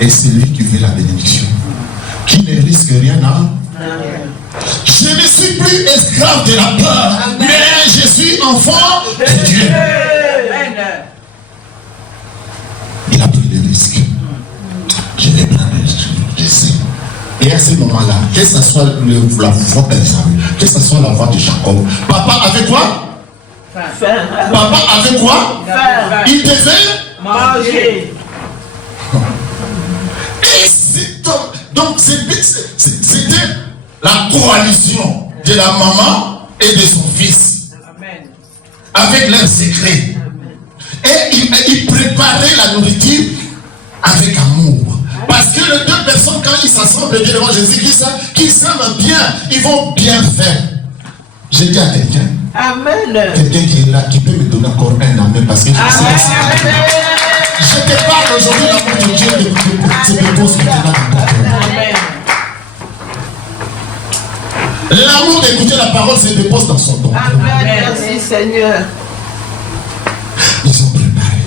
Et c'est lui qui veut la bénédiction. Qui ne risque rien, non? Je ne suis plus esclave de la peur, mais je suis enfant de Dieu. Il a pris des risques. Je vais prendre des risques, je sais. Et à ce moment-là, que ce soit la voix d'Esaü, que ce soit la voix de Jacob, papa avait quoi? Papa avait quoi? Il devait manger. Et donc c'était la coalition de la maman et de son fils. Amen. Avec leurs secrets. Et ils préparaient la nourriture avec amour. Parce que les deux personnes, quand ils s'assemblent devant Jésus-Christ, qu'ils s'aiment bien, ils vont bien faire. Je dis à quelqu'un. Amen. Quelqu'un qui est là, qui peut me donner encore un amen. Parce que je te parle aujourd'hui, l'amour de Dieu se dépose maintenant dans ton cœur. L'amour d'écouter la parole se dépose dans son cœur. Merci Seigneur. Ils ont préparé.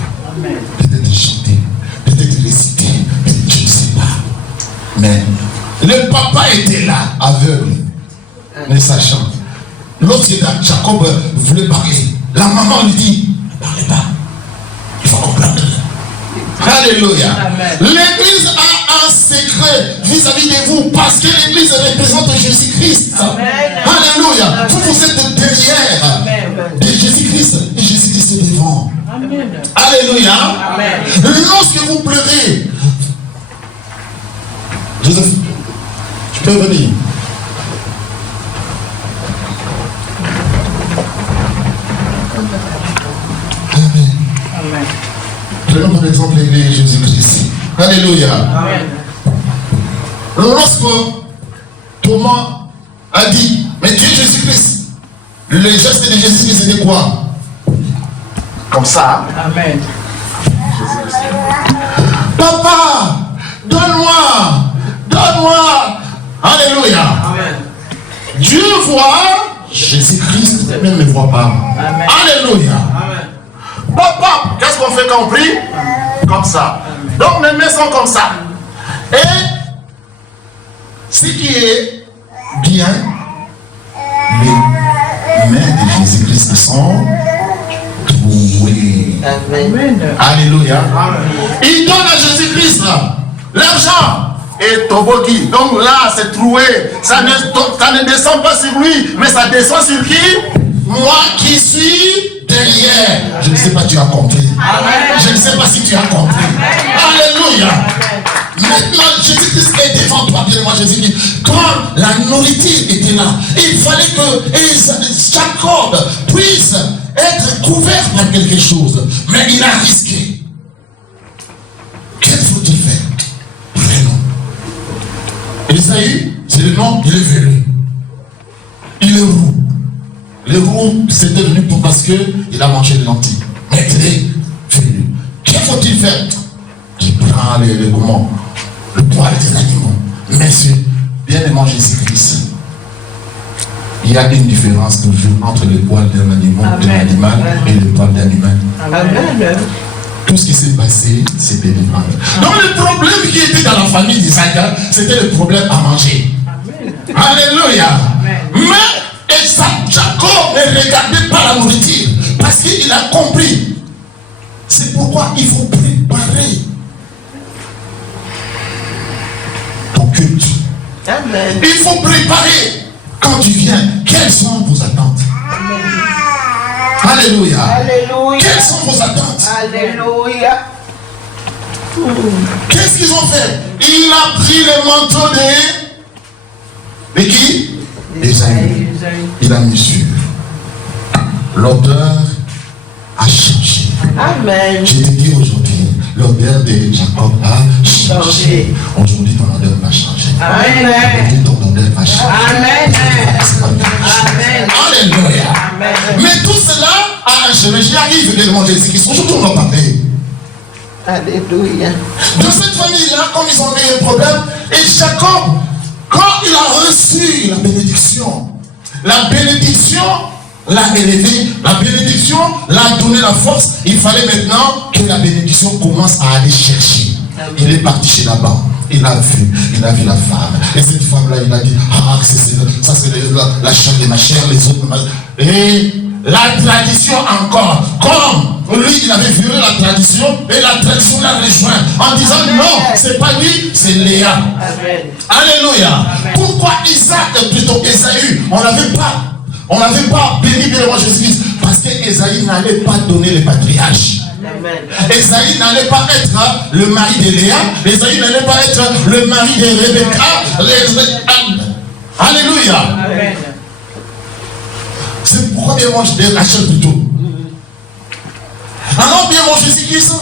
Peut-être chanter, peut-être réciter, peut-être je ne sais pas. Mais le papa était là, aveugle, ne sachant. Lorsque Jacob voulait parler, la maman lui dit, ne parlez pas. Il faut comprendre. Alléluia. L'église a un secret vis-à-vis de vous parce que l'église représente Jésus-Christ. Alléluia. Vous êtes derrière de Jésus-Christ et Jésus-Christ est devant. Amen. Alléluia. Amen. Lorsque vous pleurez, Joseph, tu peux venir. Amen. Prenons par exemple l'église Jésus-Christ. Alléluia. Amen. Lorsque Thomas a dit, mais tu es Jésus-Christ, le geste de Jésus-Christ c'était quoi? Comme ça. Amen. Papa, donne-moi, donne-moi. Alléluia. Amen. Dieu voit, Jésus-Christ même ne voit pas. Amen. Alléluia. Amen. Papa, qu'est-ce qu'on fait quand on prie? Comme ça. Donc mes mains sont comme ça. Et ce qui est bien, les mains de Jésus-Christ sont trouées. Amen. Alléluia. Amen. Il donne à Jésus-Christ l'argent et Toboki. Donc là, c'est troué. Ça ne descend pas sur lui, mais ça descend sur qui? Moi qui suis derrière. Je ne sais pas si tu as compris. Amen. Je ne sais pas si tu as compris. Amen. Alléluia. Maintenant, Jésus-Christ est devant toi, bien-aimé Jésus-Christ. Quand la nourriture était là, il fallait que Jacob puisse être couvert par quelque chose. Mais il a risqué. Quel faut-il faire? Vraiment. Esaü, c'est le nom, il est venu. Il est roux. Le roux, c'était venu pour parce qu'il a mangé les lentilles. Mais il est venu. Qu'est-ce qu'il faut-il faire? Il prend le poil des animaux. Mais c'est bien aimé Jésus-Christ. Il y a une différence toujours entre le poil d'un animal et le poil d'un animal. Amen. Tout ce qui s'est passé, c'était délivrance. Donc le problème qui était dans la famille d'Isaac, c'était le problème à manger. Amen. Alléluia. Amen. Mais Jacob ne regardait pas la nourriture parce qu'il a compris. C'est pourquoi il faut préparer ton culte. Amen. Il faut préparer quand tu viens. Quelles sont vos attentes? Amen. Alléluia. Alléluia. Quelles sont vos attentes? Alléluia. Qu'est-ce qu'ils ont fait? Il a pris le manteau de qui? Esaü. Il a mis sur. L'odeur a changé. Amen. Je te dis aujourd'hui, l'odeur de Jacob a changé. Aujourd'hui, ton odeur va changer. Amen. Aujourd'hui, ton odeur va changer. Amen. Amen. Alléluia. Amen. Mais tout cela, j'y arrive de demander Jésus-Christ. Aujourd'hui, on va parler. Alléluia. De cette famille-là, comme ils ont eu un problème, et Jacob, quand il a reçu la bénédiction l'a élevé, la bénédiction l'a donné la force. Il fallait maintenant que la bénédiction commence à aller chercher. Il est parti chez Laban. Il a vu la femme. Et cette femme-là, il a dit, ah, ça c'est la chair de ma chair, les autres. Et la tradition encore, comme lui, il avait violé la tradition, et la tradition l'a rejoint en disant, non, c'est pas lui, c'est Léa. Amen. Alléluia. Amen. Pourquoi Isaac, plutôt Esaü, on n'avait pas béni bien le roi Jésus-Christ, parce qu'Esaü n'allait pas donner les patriarches. Amen. Esaü n'allait pas être le mari de Léa. Esaü n'allait pas être le mari de Rebecca. Alléluia. Amen. C'est pourquoi bien moi je Rachel plutôt. Alors bien mon Jésus-Christ,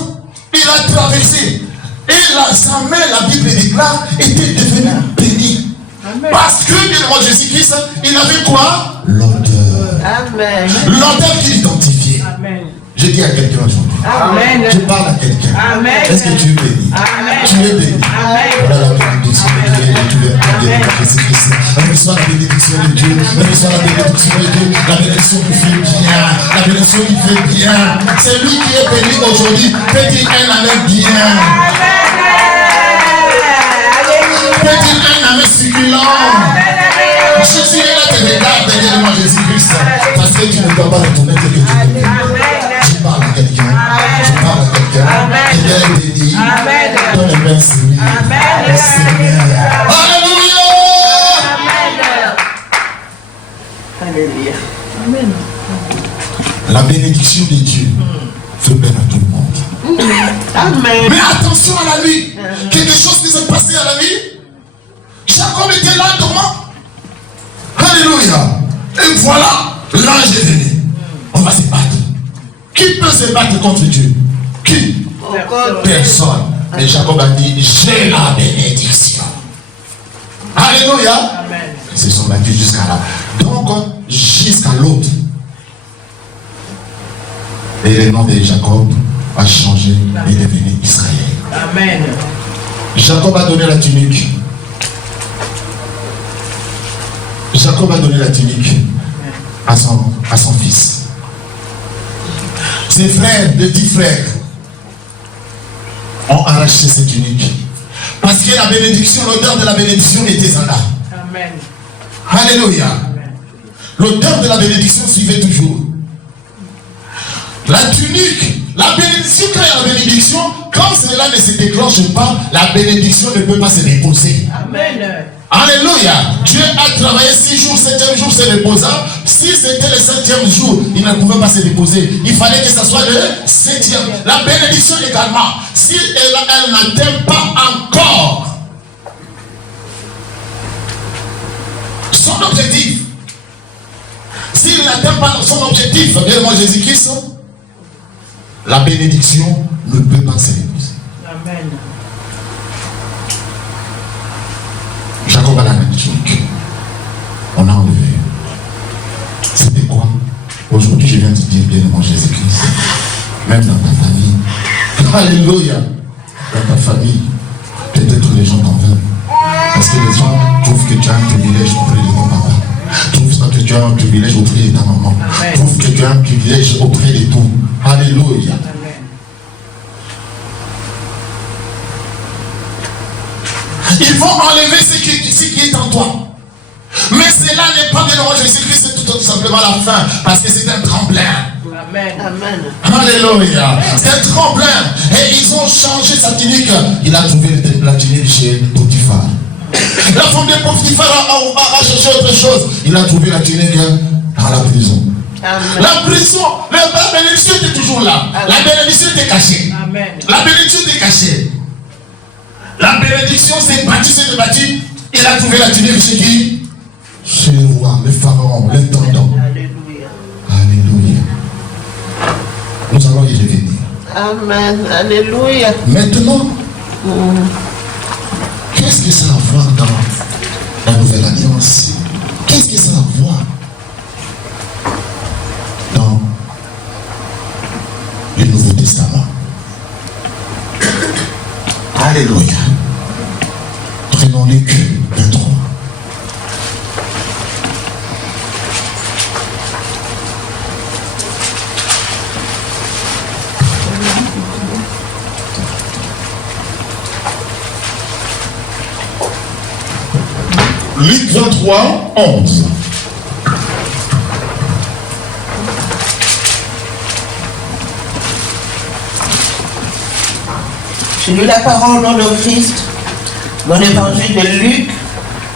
il a traversé. Et sa main, la Bible déclare, était devenue bénie. Amen. Parce que bien moi Jésus-Christ, il avait quoi? L'odeur. Amen. L'odeur qui l'identifiait. Amen. Je dis à quelqu'un aujourd'hui. Amen. Je parle à quelqu'un. Amen. Est-ce que tu es béni? Amen. Tu es béni. Amen. Voilà la bénédiction de Dieu. Tu es béni par Jésus-Christ. Reçois la bénédiction de Dieu. Reçois la bénédiction de Dieu. La bénédiction qui fait bien. La bénédiction qui fait bien. C'est lui qui est béni aujourd'hui. Peut dire un amen bien. Peut dire un amen succulent. Jésus est là, te regarde derrière moi, Jésus-Christ. Parce que tu ne dois pas retourner que tu es béni. Je parle à quelqu'un. Je parle à quelqu'un. Il est béni. Donne un merci. Seigneur. Alléluia. Alléluia. Amen. La bénédiction de Dieu fait bien à tout le monde. Amen. Mais attention à la nuit. Quelque chose qui s'est passé à la nuit. Jacob était là dormant. Alléluia. Et voilà, l'ange est venu. On va se battre. Qui peut se battre contre Dieu? Qui? Personne. Mais Jacob a dit, j'ai la bénédiction. Alléluia. Amen. Ils se sont battus jusqu'à là. Donc, jusqu'à l'autre. Et le nom de Jacob a changé et est devenu Israël. Amen. Jacob a donné la tunique. Jacob a donné la tunique à son fils. Ses frères, les 10 frères, ont arraché cette tunique. Parce que la bénédiction, l'odeur de la bénédiction était là. Amen. Alléluia. L'odeur de la bénédiction suivait toujours. La tunique, la bénédiction, quand il y a la bénédiction, quand cela ne se déclenche pas, la bénédiction ne peut pas se déposer. Amen. Alléluia. Dieu a travaillé 6 jours, 7e jour se reposant. Si c'était le 7e jour, il ne pouvait pas se déposer. Il fallait que ce soit le 7e. La bénédiction également. Si elle n'atteint pas encore son objectif, s'il n'atteint pas son objectif, bien moi Jésus-Christ, la bénédiction ne peut pas se déposer. Amen. Jacob a la tunique. On a enlevé. C'était quoi? Aujourd'hui, je viens de dire bien devant Jésus-Christ. Même dans ta famille. Alléluia. Dans ta famille. Peut-être les gens t'en veulent. Parce que les gens trouvent que tu as un privilège auprès de ton papa. Trouvent que tu as un privilège auprès de ta maman. Trouvent que tu as un privilège auprès de tout. Alléluia. Ils vont enlever ce qui est en toi. Mais cela n'est pas bien le roi Jésus-Christ, c'est tout simplement la fin. Parce que c'est un tremblin. Amen. Amen. Alléluia. C'est un tremblin. Et ils ont changé sa tunique. Il a trouvé la tunique chez Potiphar. La femme de Potiphar a cherché autre chose. Il a trouvé la tunique dans la prison. Amen. La prison, la bénédiction était toujours là. Amen. La bénédiction était cachée. Amen. La bénédiction était cachée. La bénédiction s'est battue. Il a trouvé la tunique chez qui? Chez le roi, le pharaon, l'intendant. Alléluia. Alléluia. Nous allons y revenir. Amen. Alléluia. Maintenant, qu'est-ce que ça a à voir dans la nouvelle alliance? Qu'est-ce que ça a à voir dans le Nouveau Testament? Alléluia. Prenons Luc 23. Luc 23, 11. Je lis la parole au nom de Christ dans l'évangile de Luc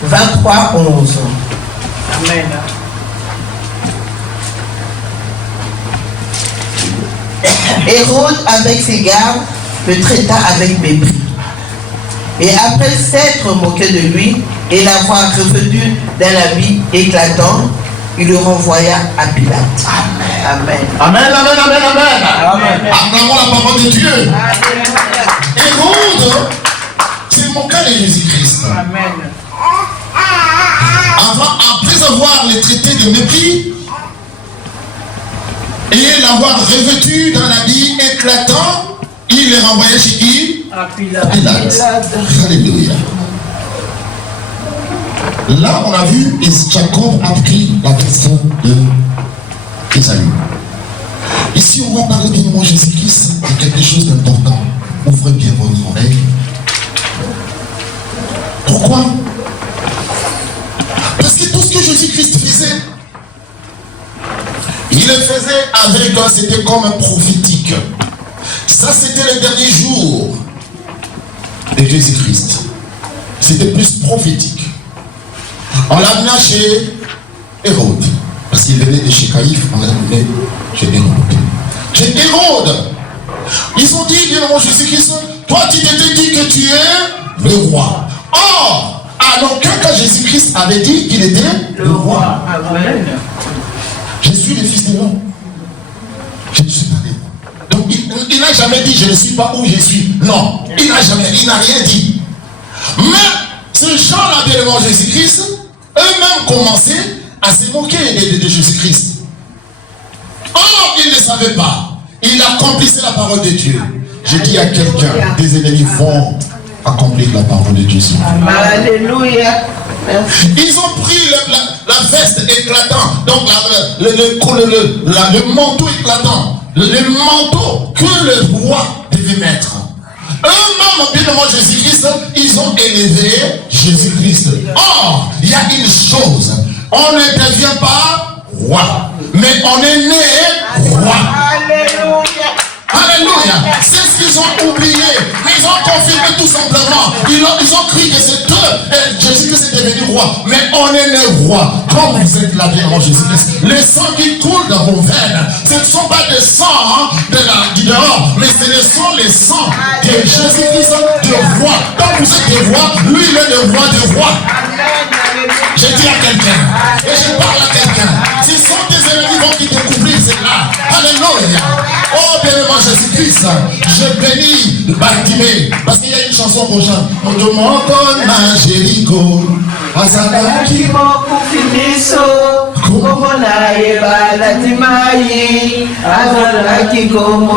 23, 11. Amen. Hérode, avec ses gardes, le traita avec mépris. Et après s'être moqué de lui et l'avoir revêtu d'un habit éclatant, il le renvoya à Pilate. Amen. Amen, amen, amen, amen. Amen. Acclamons la parole de Dieu. Hérode, c'est mon cas de Jésus-Christ. Amen. Après avoir les traités de mépris et l'avoir revêtu d'un habit éclatant, il les renvoyait chez qui? À Pilate. Alléluia. Là, on a vu, et Jacob a pris la version de Isaïe. Ici, on va parler du nom Jésus-Christ, c'est quelque chose d'important. Ouvrez bien votre oreille. Pourquoi? Parce que tout ce que Jésus-Christ faisait, il le faisait avec, c'était comme un prophétique. Ça, c'était le dernier jour de Jésus-Christ. C'était plus prophétique. On l'a amené chez Hérode. Parce qu'il venait de chez Caïphe, on l'a amené chez Hérode. Chez Hérode, ils ont dit, bien mon Jésus-Christ, toi tu t'étais dit que tu es le roi. Or, à aucun cas Jésus-Christ avait dit qu'il était le roi. Amen. Je suis le fils de l'homme. Je ne suis pas né. Donc il n'a jamais dit je ne suis pas où je suis. Non, il n'a rien dit. Mais ces gens-là devant Jésus-Christ, eux-mêmes commençaient à se moquer de Jésus-Christ. Or, ils ne savaient pas. Il accomplissait la parole de Dieu. Je dis à quelqu'un, des ennemis vont accomplir la parole de Dieu. Alléluia. Ils ont pris la veste éclatante, donc le manteau éclatant, le manteau que le roi devait mettre. Eux-mêmes, bien devant Jésus-Christ, ils ont élevé Jésus-Christ. Or, il y a une chose, on ne devient pas roi, mais on est né roi. Alléluia. Alléluia. C'est ce qu'ils ont oublié. Mais ils ont confirmé tout simplement. Ils ont crié que c'est eux. Jésus-Christ est devenu roi. Mais on est né roi. Comme vous êtes là devant Jésus-Christ. Le sang qui coule dans vos veines, ce ne sont pas des sangs du dehors, mais ce sont les sangs de Jésus-Christ, de roi. Quand vous êtes des rois, lui il est le roi des rois. Je dis à quelqu'un, et je parle à quelqu'un, ce sont tes ennemis qui te couvrent, c'est là. Alléluia. Oh, bien-aimé Jésus-Christ, je bénis Bartimée, parce qu'il y a une chanson qu'on chante. On demande à Jéricho, à Zadaki,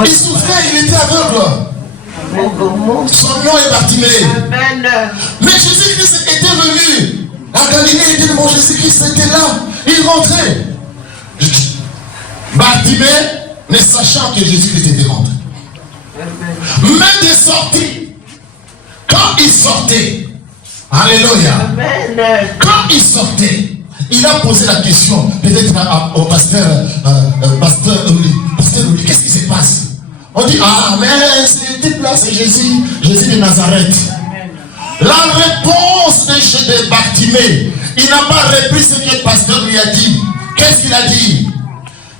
il souffrait, il était aveugle. Son nom est Bartimée. Mais Jésus-Christ était venu à Galilée, et bien mon Jésus-Christ était là. Il rentrait. Bartimée, ne sachant que Jésus-Christ était rentré. Mais des sorties. Quand il sortait, alléluia. Quand il sortait, il a posé la question, peut-être au pasteur Louis, qu'est-ce qui se passe? On dit, ah, mais c'était là, c'est Jésus de Nazareth. La réponse de Bartimée, il n'a pas repris ce que le pasteur lui a dit. Qu'est-ce qu'il a dit?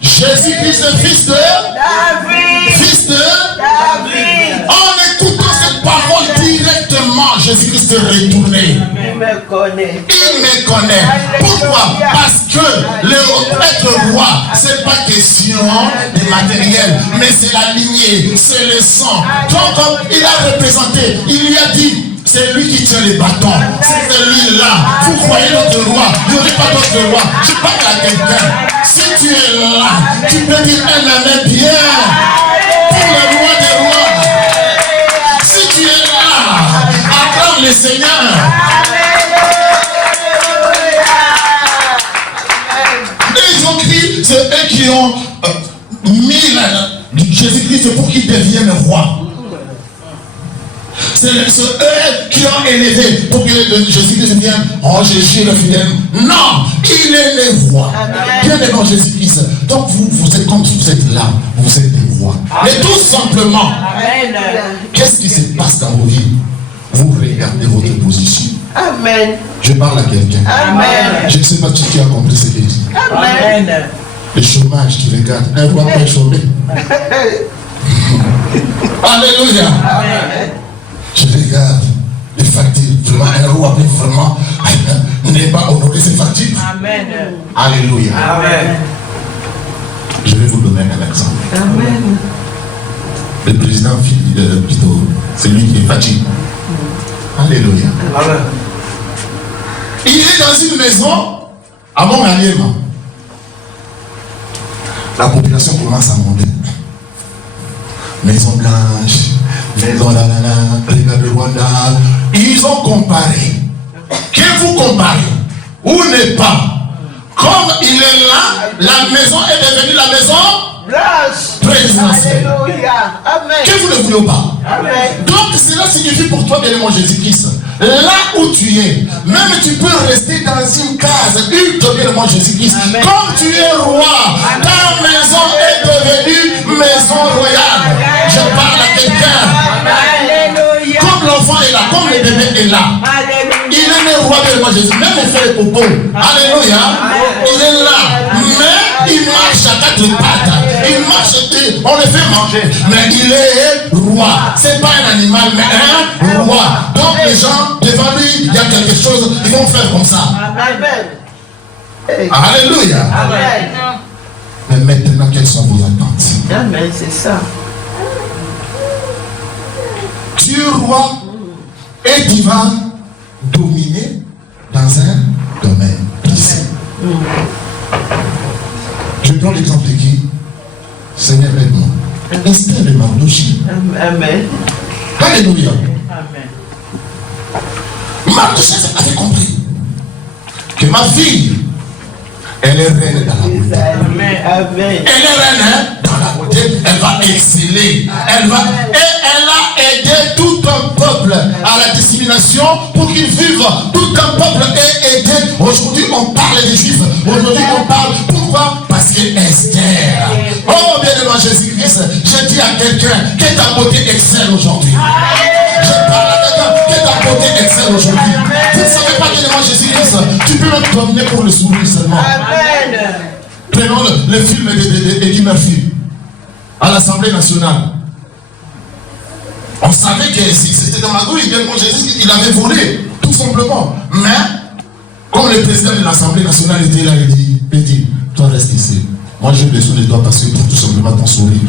Jésus-Christ, fils de David. Fils de David. En écoutant cette parole directement, Jésus-Christ est retourné. Il me connaît. Il me connaît. Pourquoi? Parce que être roi, c'est pas question de matériel, mais c'est la lignée, c'est le sang. Donc, il a représenté, il lui a dit, c'est lui qui tient les bâtons. C'est celui-là. Vous croyez notre roi. Il n'y aurait pas d'autre roi. Je parle à quelqu'un. Si tu es là, tu peux dire un amen bien. Pour le roi des rois. Si tu es là, acclame le Seigneur. Et ils ont crié, c'est eux qui ont mis Jésus-Christ pour qu'il devienne roi. c'est eux qui ont élevé pour que Jésus-Christ vienne. Oh, Jésus le fidèle. Non, il est le roi. Bien aimé Jésus-Christ. Donc vous êtes comme vous êtes là, vous êtes des rois. Mais tout simplement, qu'est-ce qui se passe dans vos vies? Vous regardez votre position. Amen. Je parle à quelqu'un. Amen. Je ne sais pas qui a compris ce qu'il dit. Amen. Le chômage qui regarde, un roi peut chômer. Alléluia. Amen. Je regarde les factures. Vraiment, un roi peut vraiment n'est pas honoré ses factures. Amen. Alléluia. Amen. Je vais vous donner un exemple. Amen. Le président, plutôt, c'est lui qui est fatigué. Alléluia. Amen. Il est dans une maison à Montréal. La population commence à monter. Maison blanche, maison regarde le Rwanda. Ils ont comparé. Que vous comparez? Ou n'est pas? Comme il est là, la maison est devenue la maison Blanche. présidentielle. Alléluia. Amen. Que vous ne voulez pas. Amen. Donc cela signifie pour toi, bien-aimé Jésus-Christ, là où tu es, même tu peux rester dans une case, bien-aimé Jésus-Christ. Comme tu es roi, ta maison est devenue maison royale. Je parle à quelqu'un. Alléluia. Comme l'enfant est là, comme le bébé est là. Alléluia. Il est né roi, bien-aimé Jésus. Même il fait les popos. Alléluia. Il est là. Mais il marche à quatre pattes. Il marche, on le fait manger. Mais il est roi. C'est pas un animal, mais un roi. Donc les gens, devant lui, il y a quelque chose, ils vont faire comme ça. Amen. Alléluia. Amen. Mais maintenant, quelles sont vos attentes? Amen, c'est ça. Tu es roi et tu vas dominer dans un domaine précis. Je prends l'exemple de qui? Seigneur, aide-moi. Esther et Mardochée. Amen. Alléluia. Amen. Mardochée avait compris que ma fille, elle est reine dans la beauté. Amen. Amen. Elle est reine dans la beauté. Elle va exceller. Elle a aidé tout un peuple à la dissémination pour qu'ils vivent. Tout un peuple est aidé. Aujourd'hui, on parle des Juifs. Aujourd'hui, on parle. Pourquoi? Parce que Esther. Oh, bien-aimé Jésus-Christ, je dis à quelqu'un que ta beauté excelle aujourd'hui. Je parle à quelqu'un que ta beauté excelle aujourd'hui. Vous ne savez pas, bien-aimé Jésus-Christ, tu peux même t'emmener pour le sourire seulement. Amen. Prenons le film d'Eddie Murphy à l'Assemblée nationale. On savait que c'était dans la gouille, bien que Jésus, il avait volé, tout simplement. Mais, comme le président de l'Assemblée nationale était là, il dit, toi reste ici. Moi j'ai besoin de toi parce que pour tout simplement ton sourire.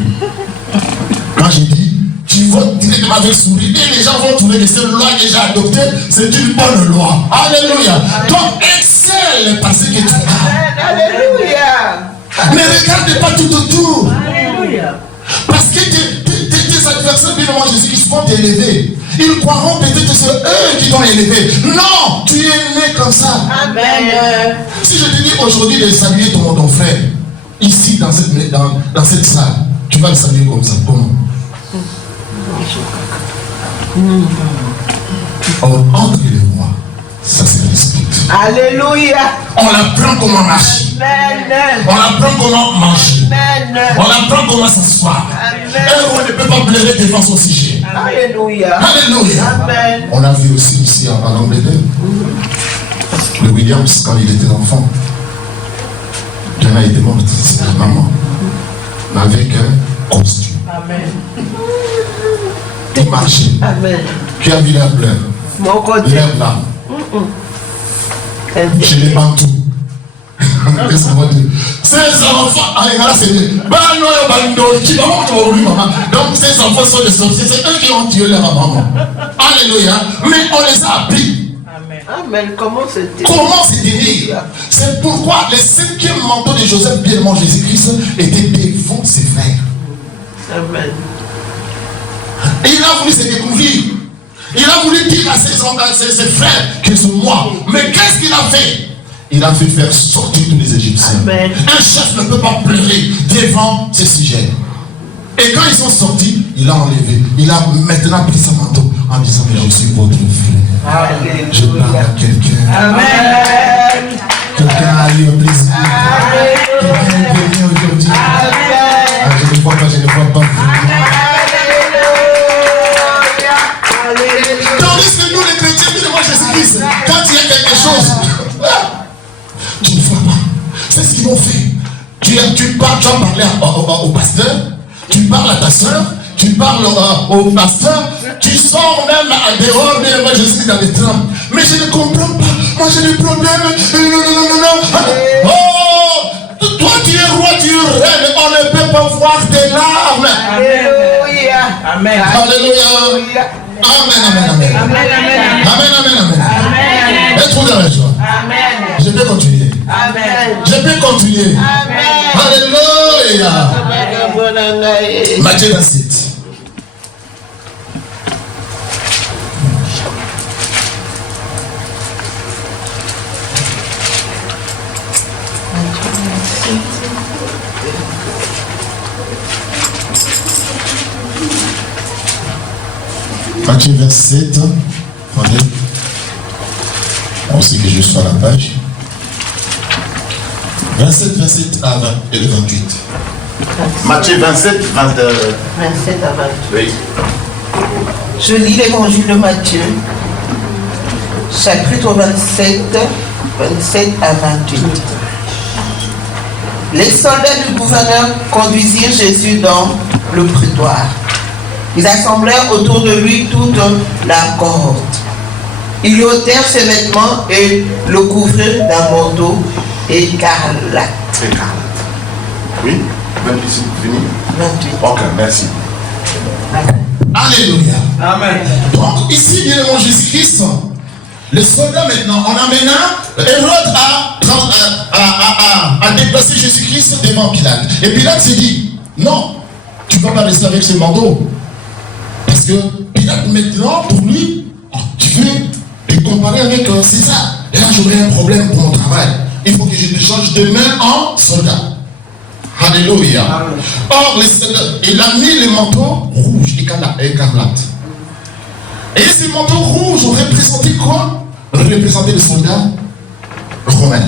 Quand j'ai dit, tu votes directement avec sourire et les gens vont trouver que cette loi que j'ai adoptée, c'est une bonne loi. Alléluia. Donc excelle parce que tu as. Alléluia. Ne regarde pas tout autour. Alléluia. Parce que tes adversaires, bien moi Jésus, qui vont t'élever. Ils croiront peut-être que c'est eux qui t'ont élevé. Non, tu es né comme ça. Amen. Si je te dis aujourd'hui de saluer ton frère, ici dans cette salle, tu vas le saluer comme ça. Comment? Or, entre les rois, ça se respecte. Alléluia. On apprend comment marcher. Amen. On apprend comment manger. Amen. On apprend comment s'asseoir. Un roi ne peut pas pleurer devant son sujet. Alléluia. Alléluia. Amen. On a vu aussi ici en Angleterre, le Williams, quand il était enfant, Diana était morte, c'est la maman, mais avec un costume. Amen. Il marchait. Amen. Qui a vu la pleurs? Mon côté. Lève là. Chez les Bantous. Ces enfants, donc ces enfants sont des sorciers, c'est eux qui ont tué leur maman. Alléluia. Mais on les a appris. Amen. Comment c'était? Comment se tenir? C'est pourquoi le cinquième manteau de Joseph, bien-aimé Jésus-Christ, était devant ses frères. Amen. Et il a voulu se découvrir. Il a voulu dire à ses frères que c'est moi. Mais qu'est-ce qu'il a fait? Il a fait faire sortir tous les Égyptiens. Amen. Un chef ne peut pas pleurer devant ses sujets. Et quand ils sont sortis, il a enlevé. Il a maintenant pris son manteau. en disant, mais je suis votre frère. Je parle à quelqu'un. Amen. Quelqu'un a eu un plaisir. Quelqu'un est venu aujourd'hui. Je ne vois pas, je ne vois pas. Tandis que nous, les chrétiens, nous devons Jésus-Christ. Quand il y a quelque chose, tu ne vois pas. C'est ce qu'ils m'ont fait. Tu vas parler au pasteur, tu parles à ta soeur, tu parles au pasteur, tu sors même à dehors, mais moi je suis dans les trams. Mais je ne comprends pas. Moi j'ai des problèmes. Non. Oh, toi tu es roi, tu règnes. On ne peut pas voir tes larmes. Alléluia. Amen. Alléluia. Amen. Être dans la joie. Amen. Je peux continuer. Amen. Je peux continuer. Amen. Alléluia. Matthieu 27. Matthieu 27. Attendez. On sait que je suis à la page. 27 à 20 et le 28. Matthieu 27, 20. 27 à 28. Oui. Je lis l'évangile de Matthieu, chapitre 27 à 28. Les soldats du gouverneur conduisirent Jésus dans le prétoire. Ils assemblèrent autour de lui toute la cohorte. Ils lui ôtèrent ses vêtements et le couvrirent d'un manteau écarlate. Oui, 28, fini. 28. Ok, merci. Amen. Alléluia. Amen. Donc, ici, bien mon Jésus-Christ, les soldats maintenant, en amenant, Hérode a déplacé Jésus-Christ devant Pilate. Et Pilate s'est dit, non, tu ne vas pas rester avec ce manteau. Parce que Pilate maintenant, pour lui, tu veux te comparer avec César. Et là, j'aurai un problème pour mon travail. Il faut que je te change de main en soldat. Alléluia. Amen. Or, il a mis les manteaux rouges, écarlates. Et ces manteaux rouges ont représenté quoi? Représentaient les soldats romains.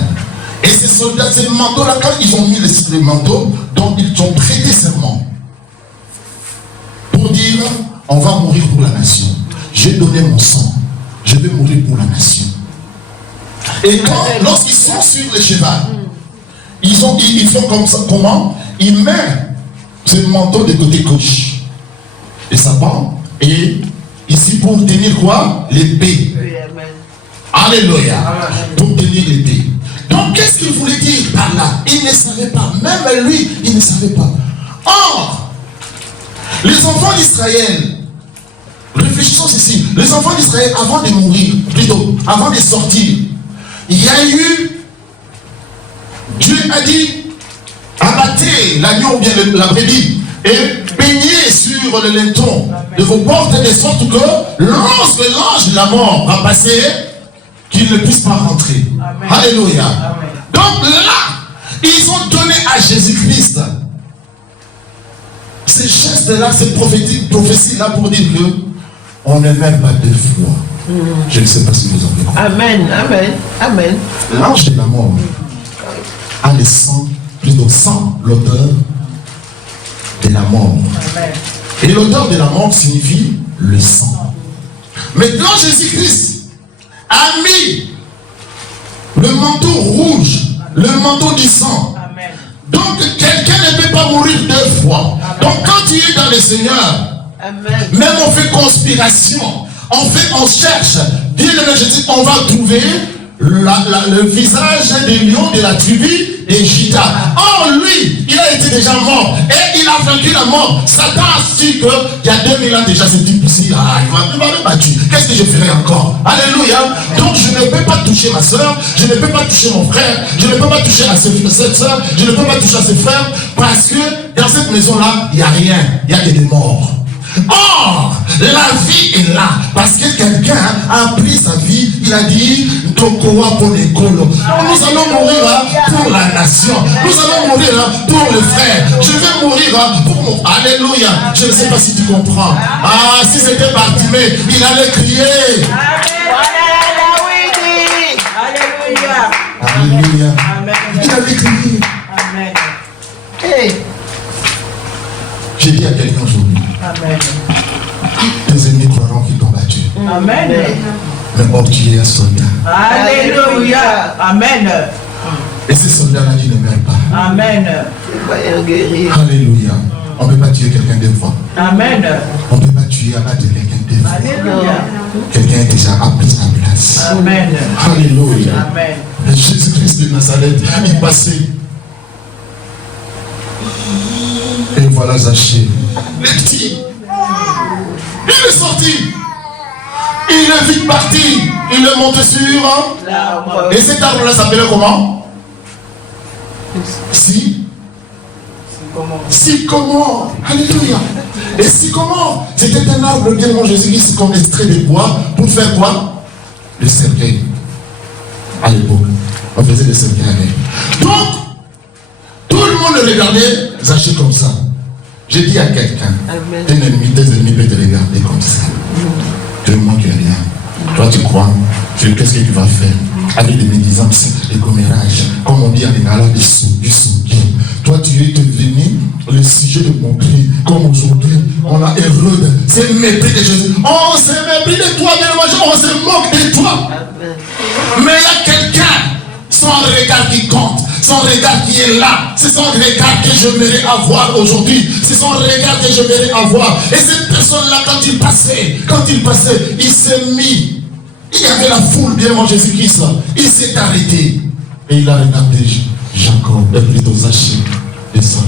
Et ces soldats, ces manteaux-là, quand ils ont mis les manteaux, donc ils ont prêté serment pour dire, on va mourir pour la nation. J'ai donné mon sang. Je vais mourir pour la nation. Et lorsqu'ils sont sur le cheval, ils font comme ça. Comment? Ils mettent ce manteau de côté gauche. Et ça pend. Et ici pour tenir quoi? L'épée. Alléluia. Pour tenir l'épée. Donc qu'est-ce qu'il voulait dire par là? Il ne savait pas. Même lui, il ne savait pas. Or, les enfants d'Israël, réfléchissons ceci. Les enfants d'Israël, avant de mourir, plutôt, avant de sortir, il y a eu, Dieu a dit, abattez l'agneau ou bien la brebis et peignez sur le linteau de vos portes de sorte que lorsque l'ange de la mort va passer, qu'il ne puisse pas rentrer. Amen. Alléluia. Amen. Donc là, ils ont donné à Jésus-Christ ces gestes-là, ces prophéties-là pour dire que on ne meurt pas deux fois. Je ne sais pas si vous avez compris. Amen, amen, amen. L'ange de la mort a le sang, plutôt sang, l'odeur de la mort. Amen. Et l'odeur de la mort signifie le sang. Maintenant, Jésus-Christ a mis le manteau rouge, le manteau du sang. Amen. Donc, quelqu'un ne peut pas mourir deux fois. Amen. Donc, quand tu es dans le Seigneur, amen, même on fait conspiration, on cherche, Dieu je dis, on va trouver le visage des lions de la tribu de Juda. Or, lui, il a été déjà mort. Et il a vaincu la mort. Satan a su qu'il y a 2000 ans déjà, c'est difficile. Il m'a même battu. Qu'est-ce que je ferai encore? Alléluia. Donc, je ne peux pas toucher ma soeur. Je ne peux pas toucher mon frère. Je ne peux pas toucher à cette soeur. Je ne peux pas toucher à ses frères. Parce que dans cette maison-là, il n'y a rien. Il y a que des morts. Or, la vie est là. Parce que quelqu'un quelqu'un a pris sa vie, il a dit, Tokowa pour l'école. Nous allons mourir pour la nation. Nous allons mourir pour le frère. Je vais mourir pour mon... Alléluia. Je ne sais pas si tu comprends. Ah, si c'était Bartimée, il allait crier. Alléluia. Il avait crié. Amen. Hey. J'ai dit à quelqu'un aujourd'hui, Amen. tes ennemis croiront qu'ils t'ont battu. Amen. Mais or tu es un soldat. Alléluia. Amen. Et ces soldats-là qui ne meurent pas. Amen. Alléluia. On ne peut pas tuer quelqu'un deux fois. Amen. On ne peut pas tuer, abattre quelqu'un deux fois. Alléluia. Quelqu'un est déjà à pris sa place. Amen. Alléluia. Amen. Jésus-Christ de Nazareth, il passait. Et voilà Zachée. Le petit. Il est sorti. Il est vite parti. Il est monté sur. L'arbre. Et cet arbre-là s'appelait comment? Si. Sycomore. Alléluia. Et sycomore, c'était un arbre bien mon Jésus-Christ qu'on extrait des bois pour faire quoi? Le cercueil. À l'époque, on faisait des cercueils avec. Donc, tout le monde regardait Zachée comme ça. J'ai dit à quelqu'un, tes ennemis peuvent te regarder comme ça. Tu ne manques rien. Toi, tu crois, qu'est-ce que tu vas faire? Avec des médisances, des commérages, comme on dit en Lingala, du souki. Toi, tu es devenu le sujet de mon cri. Comme aujourd'hui, on a Hérode, c'est le mépris de Jésus. On se mépris de toi, bien on se moque de toi. Mais il y a quelqu'un, son regard qui compte, son regard qui est là. C'est son regard que j'aimerais avoir aujourd'hui. C'est son regard que j'aimerais avoir. Et cette personne-là, quand il passait, il s'est mis. Il y avait la foule bien mon Jésus-Christ. Il s'est arrêté. Et il a regardé Jacob, plutôt Zachée, et sorte.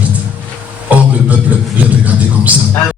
Or, le peuple le regardait comme ça.